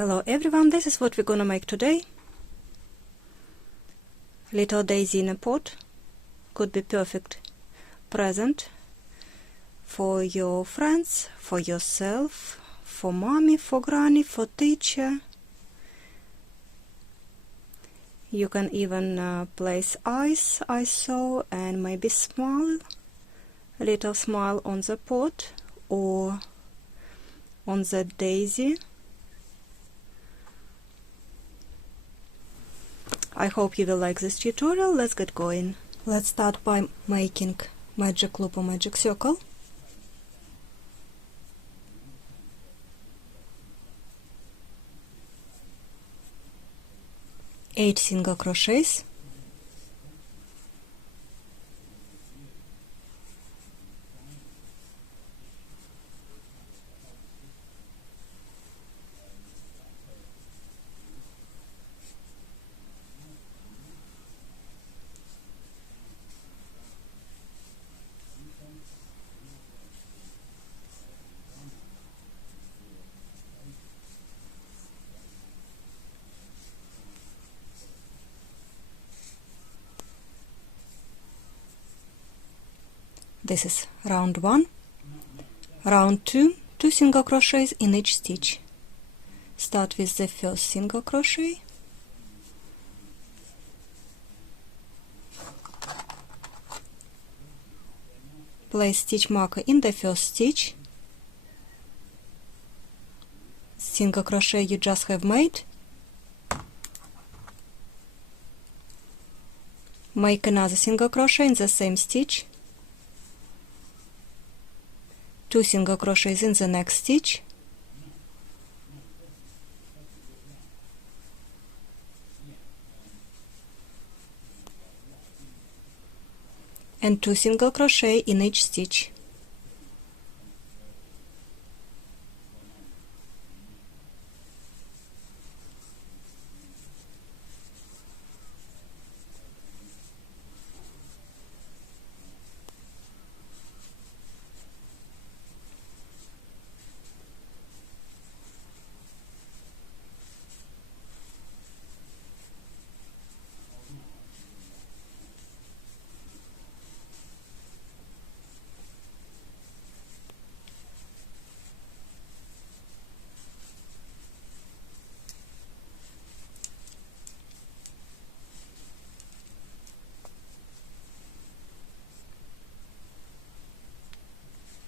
Hello everyone, this is what we're gonna make today. Little daisy in a pot could be perfect present for your friends, for yourself, for mommy, for granny, for teacher. You can even place eyes, I saw, and maybe smile, a little smile on the pot or on the daisy. I hope you will like this tutorial. Let's get going. Let's start by making magic loop or magic circle. Eight single crochets. This is round 1. Round 2, 2 single crochets in each stitch. Start with the first single crochet. Place stitch marker in the first stitch. Single crochet you just have made. Make another single crochet in the same stitch. 2 single crochets in the next stitch. And 2 single crochet in each stitch.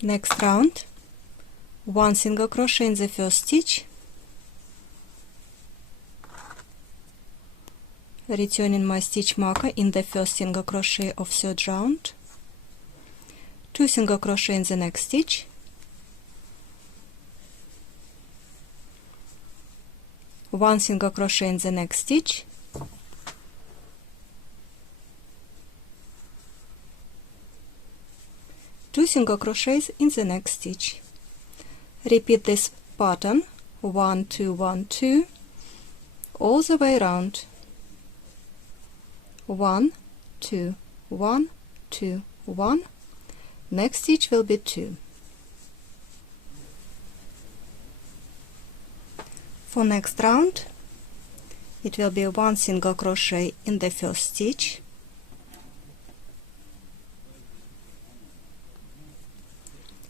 Next round, 1 single crochet in the first stitch, returning my stitch marker in the first single crochet of third round, 2 single crochet in the next stitch, one single crochet in the next stitch, two single crochets in the next stitch. Repeat this pattern 1 2 1 2 all the way around. 1 2 1 2 1. Next stitch will be 2. For next round, it will be 1 single crochet in the first stitch,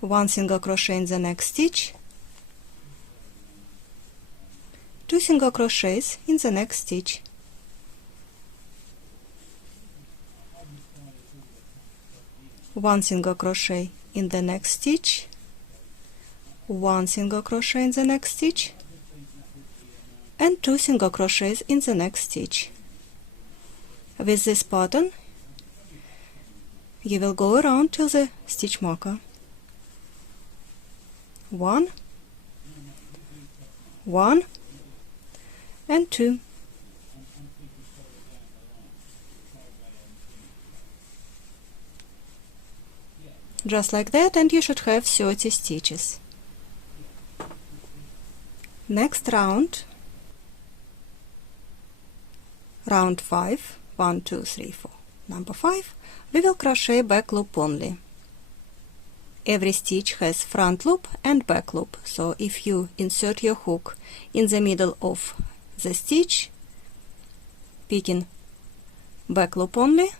1 single crochet in the next stitch, 2 single crochets in the next stitch, one single crochet in the next stitch, 1 single crochet in the next stitch, and 2 single crochets in the next stitch. With this pattern, you will go around till the stitch marker. 1, 1, and 2. Just like that, and you should have 30 stitches. Next round, round 5, 1 2 3 4, number 5, we will crochet back loop only. every stitch has front loop and back loop. So if you insert your hook in the middle of the stitch, picking back loop only,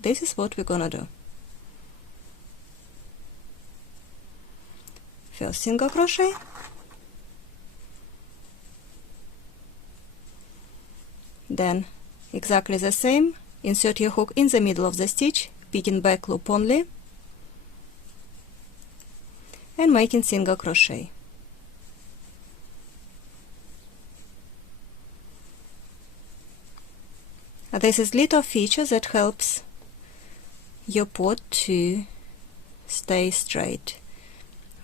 this is what we're gonna do. First single crochet, then exactly the same, insert your hook in the middle of the stitch, picking back loop only, and making single crochet. This is little feature that helps your pot to stay straight.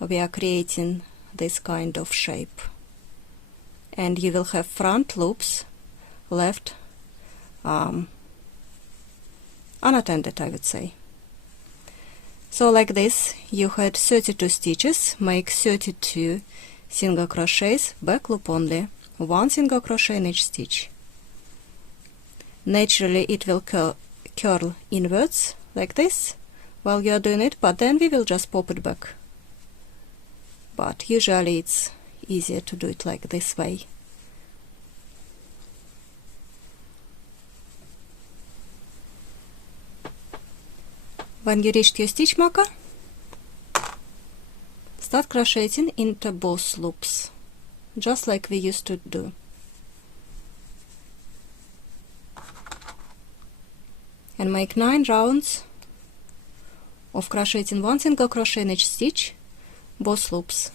We are creating this kind of shape, and you will have front loops left unattended, I would say. So like this, you had 32 stitches, make 32 single crochets, back loop only, 1 single crochet in each stitch. Naturally it will curl inwards like this while you are doing it, but then we will just pop it back. But usually it's easier to do it like this way. When you reach your stitch marker, start crocheting into both loops, just like we used to do. And make 9 rounds of crocheting 1 single crochet in each stitch, both loops.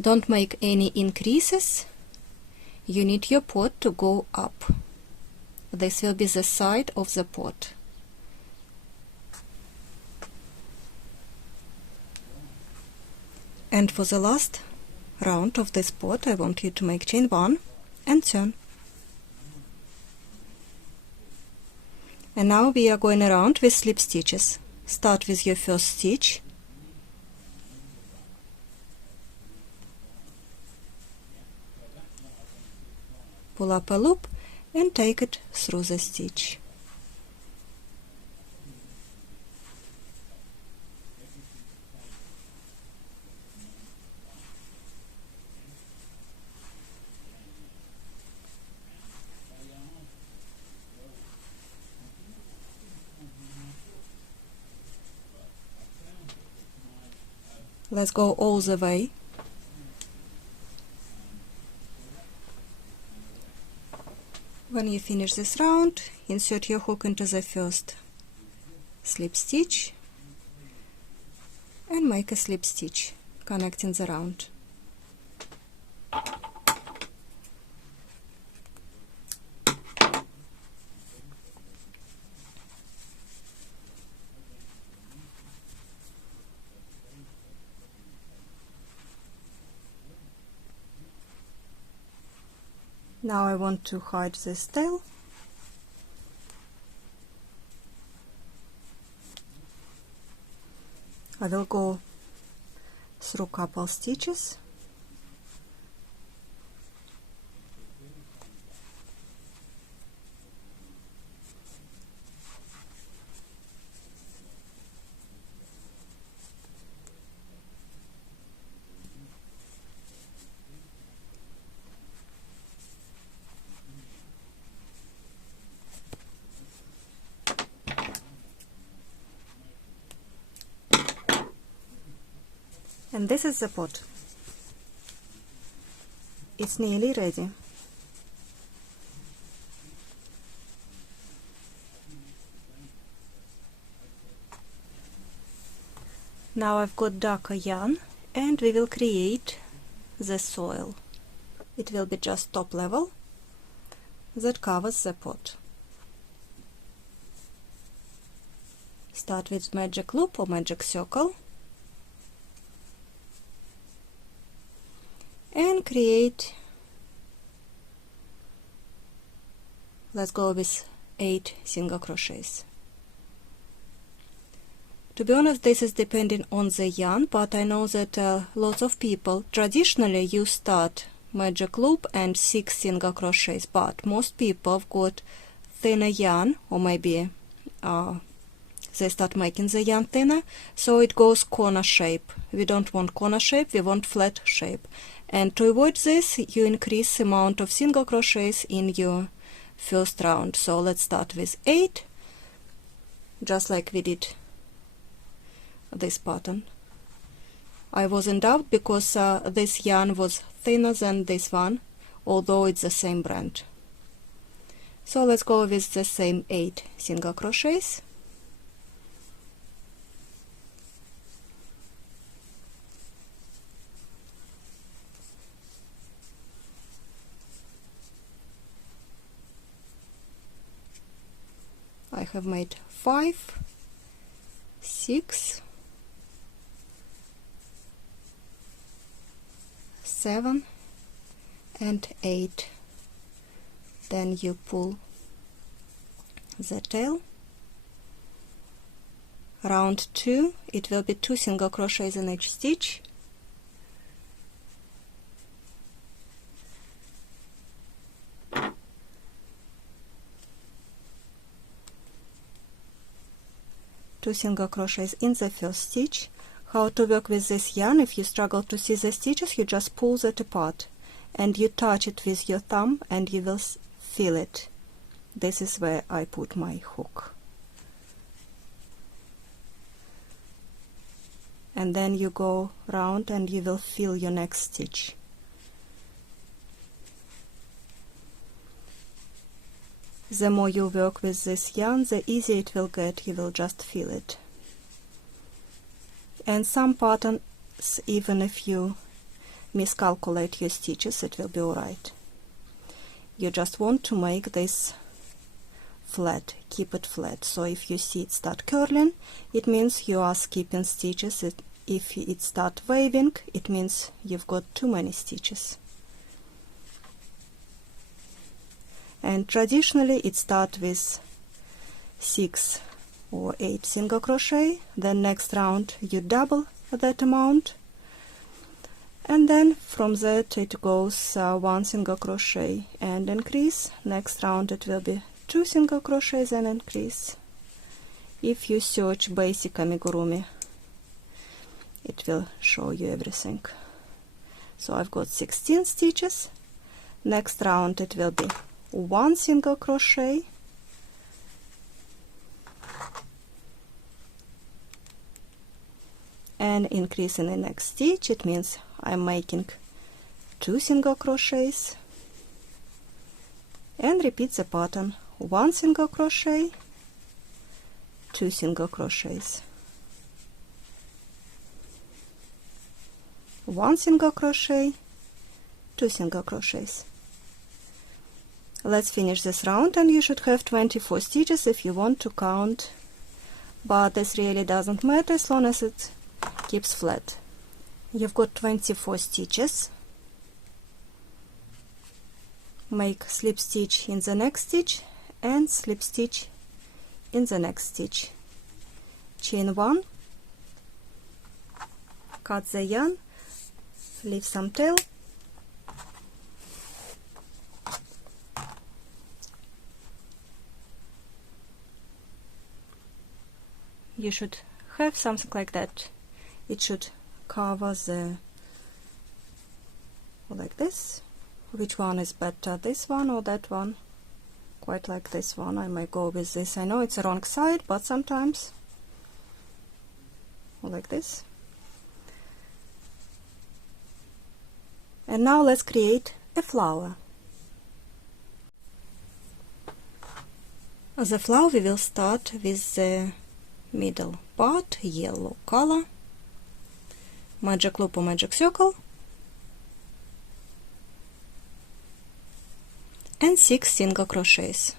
Don't make any increases. You need your pot to go up. This will be the side of the pot. And for the last round of this pot, I want you to make chain 1 and turn. And now we are going around with slip stitches. Start with your first stitch, pull up a loop and take it through the stitch. Let's go all the way. When you finish this round, insert your hook into the first slip stitch and make a slip stitch connecting the round. Now I want to hide this tail. I will go through couple stitches. And this is the pot. It's nearly ready. Now I've got darker yarn and we will create the soil. It will be just top level that covers the pot. Start with magic loop or magic circle and create, let's go with 8 single crochets. To be honest, this is depending on the yarn, but I know that lots of people traditionally you start magic loop and 6 single crochets, but most people have got thinner yarn, or maybe they start making the yarn thinner, so it goes corner shape. We don't want corner shape, we want flat shape. And to avoid this, you increase the amount of single crochets in your first round. So let's start with 8, just like we did this pattern. I was in doubt because this yarn was thinner than this one, although it's the same brand. So let's go with the same 8 single crochets. I have made 5, 6, 7 and 8. Then you pull the tail. Round 2, it will be 2 single crochets in each stitch. Two single crochets in the first stitch. How to work with this yarn? If you struggle to see the stitches, you just pull that apart and you touch it with your thumb and you will feel it. This is where I put my hook. And then you go round and you will feel your next stitch. The more you work with this yarn, the easier it will get. You will just feel it. And some patterns, even if you miscalculate your stitches, it will be alright. You just want to make this flat, keep it flat. So if you see it start curling, it means you are skipping stitches. If it start waving, it means you've got too many stitches. And traditionally it starts with 6 or 8 single crochet. Then next round you double that amount, and then from that it goes 1 single crochet and increase. Next round it will be 2 single crochets and increase. If you search basic amigurumi, it will show you everything. So I've got 16 stitches. Next round it will be 1 single crochet and increase in the next stitch. It means I'm making 2 single crochets and repeat the pattern. 1 single crochet, 2 single crochets, 1 single crochet, 2 single crochets. Let's finish this round, and you should have 24 stitches if you want to count, but this really doesn't matter as long as it keeps flat. You've got 24 stitches. Make slip stitch in the next stitch and slip stitch in the next stitch. Chain 1, cut the yarn, leave some tail, you should have something like that. It should cover the, like this. Which one is better, this one or that one? Quite like this one. I might go with this. I know it's the wrong side, but sometimes like this. And now let's create a flower. The flower we will start with the middle part, yellow color, magic loop or magic circle, and 6 single crochets.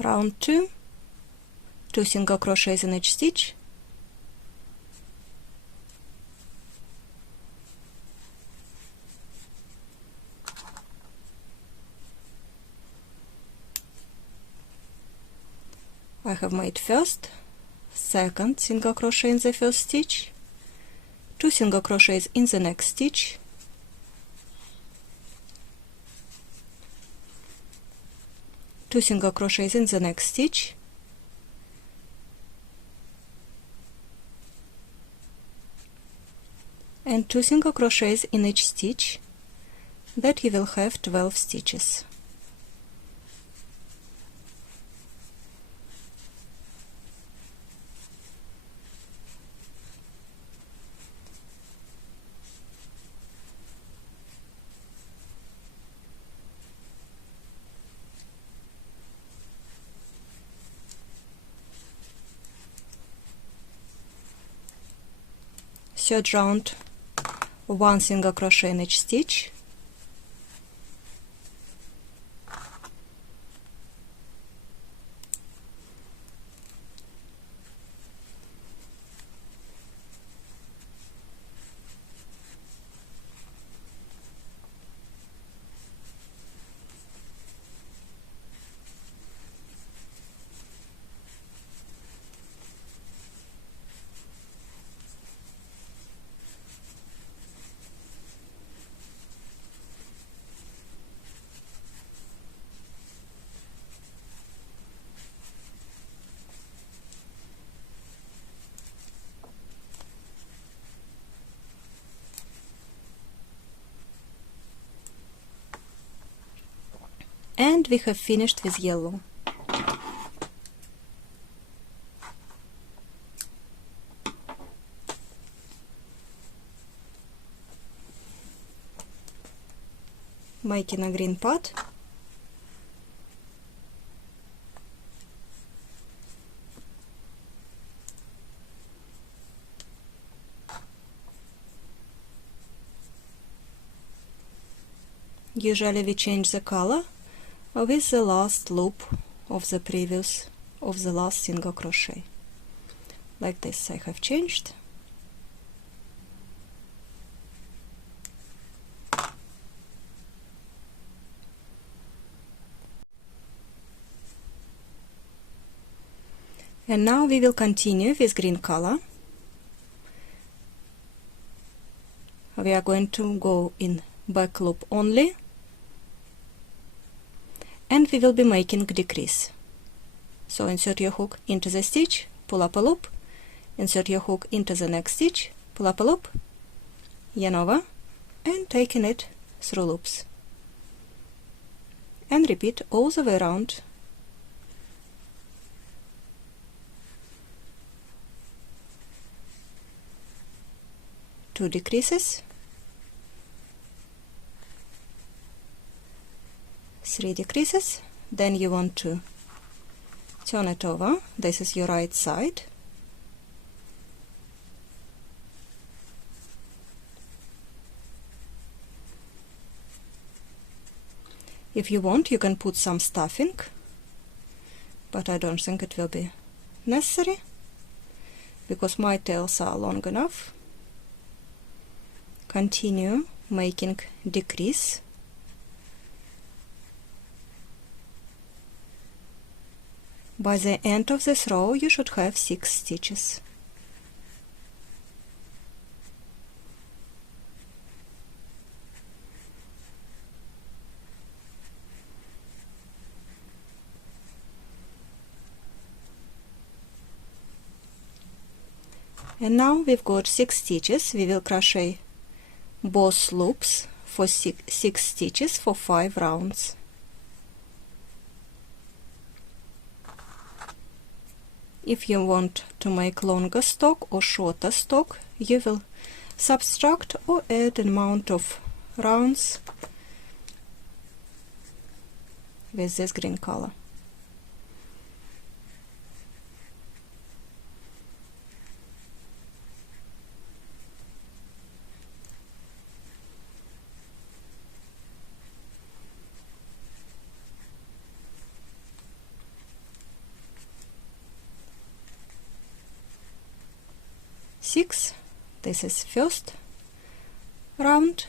Round 2, 2 single crochets in each stitch, I have made first, second single crochet in the first stitch, 2 single crochets in the next stitch, two single crochets in the next stitch, and 2 single crochets in each stitch, that you will have 12 stitches. Third round, 1 single crochet in each stitch, and we have finished with yellow. Making a green pot. Usually we change the color with the last loop of the last single crochet. Like this I have changed. And now we will continue with green color. We are going to go in back loop only, and we will be making decrease. So insert your hook into the stitch, pull up a loop, insert your hook into the next stitch, pull up a loop, yarn over, and taking it through loops. And repeat all the way around. Two decreases, 3 decreases, then you want to turn it over. This is your right side. If you want, you can put some stuffing, but I don't think it will be necessary because my tails are long enough. Continue making decrease. By the end of this row you should have 6 stitches. And now we've got 6 stitches. We will crochet both loops for 6 stitches for 5 rounds. If you want to make longer stalk or shorter stalk, you will subtract or add an amount of rounds with this green color. 6. This is first round,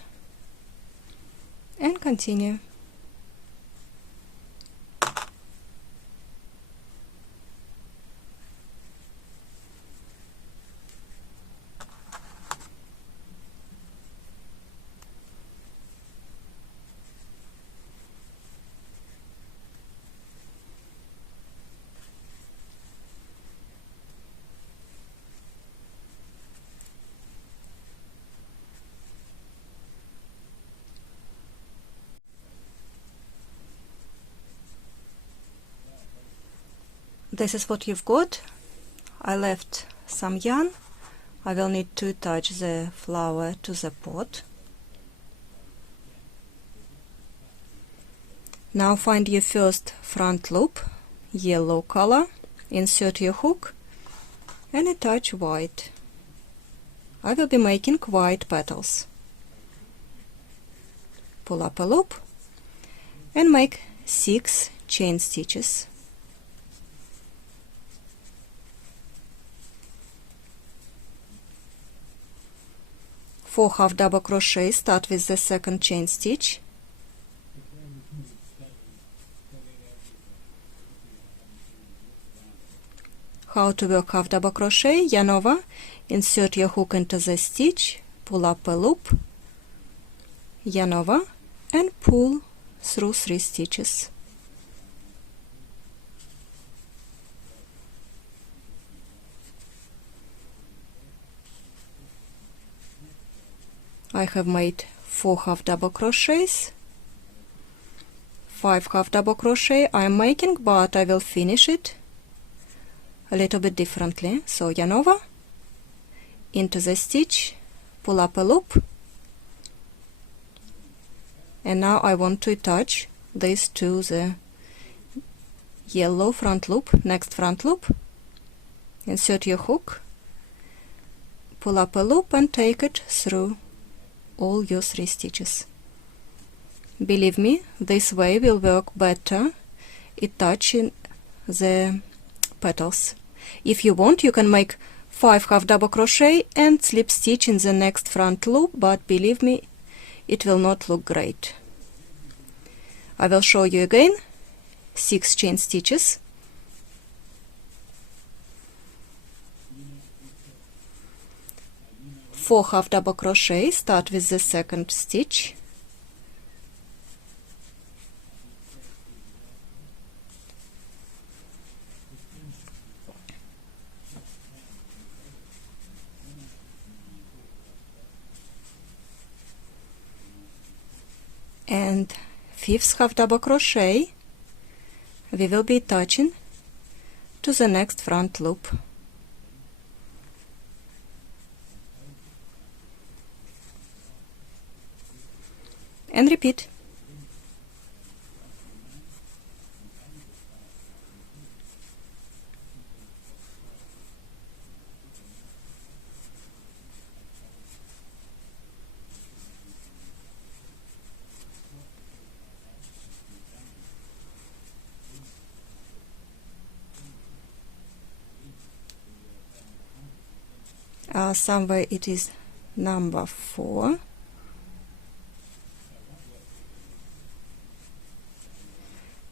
and continue. This is what you've got. I left some yarn. I will need to attach the flower to the pot. Now find your first front loop, yellow color, insert your hook and attach white. I will be making white petals. Pull up a loop and make 6 chain stitches. 4 half double crochet, start with the second chain stitch. How to work half double crochet? Yarn over, insert your hook into the stitch, pull up a loop, yarn over and pull through 3 stitches. I have made 4 half double crochets, 5 half double crochet I am making, but I will finish it a little bit differently. So yarn over, into the stitch, pull up a loop, and now I want to attach this to the yellow front loop, next front loop. Insert your hook, pull up a loop and take it through all your 3 stitches. Believe me, this way will work better attaching the petals. If you want, you can make 5 half double crochet and slip stitch in the next front loop, but believe me, it will not look great. I will show you again. 6 chain stitches, four half double crochet, start with the second stitch, and 5th half double crochet we will be attaching to the next front loop. And repeat. Somewhere it is number 4.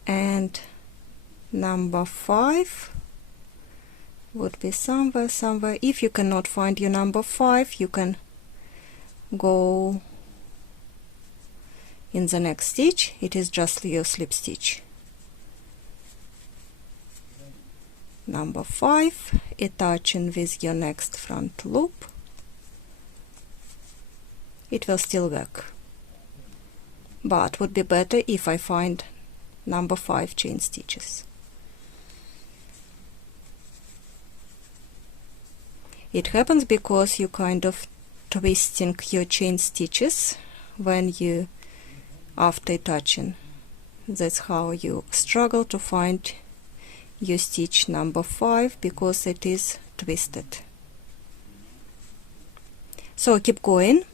And number 5 would be somewhere. If you cannot find your number 5, you can go in the next stitch. It is just your slip stitch. Number 5, attaching with your next front loop. It will still work, but would be better if I find number 5 chain stitches. It happens because you kind of twisting your chain stitches when you after attaching. That's how you struggle to find your stitch number 5, because it is twisted. So keep going,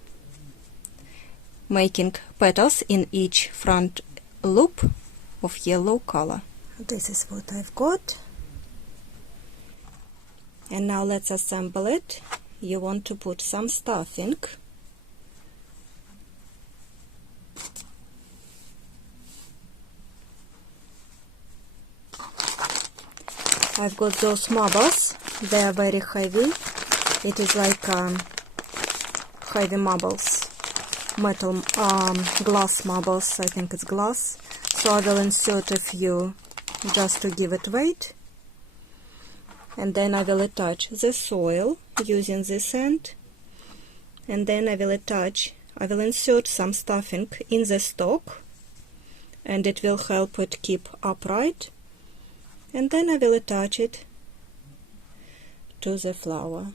making petals in each front loop of yellow color. This is what I've got, and now let's assemble it you want to put some stuffing. I've got those marbles. They are very heavy. It is like heavy marbles, metal, glass marbles. I think it's glass. So I will insert a few just to give it weight. And then I will attach the soil using this end. And then I will insert some stuffing in the stalk. And it will help it keep upright. And then I will attach it to the flower.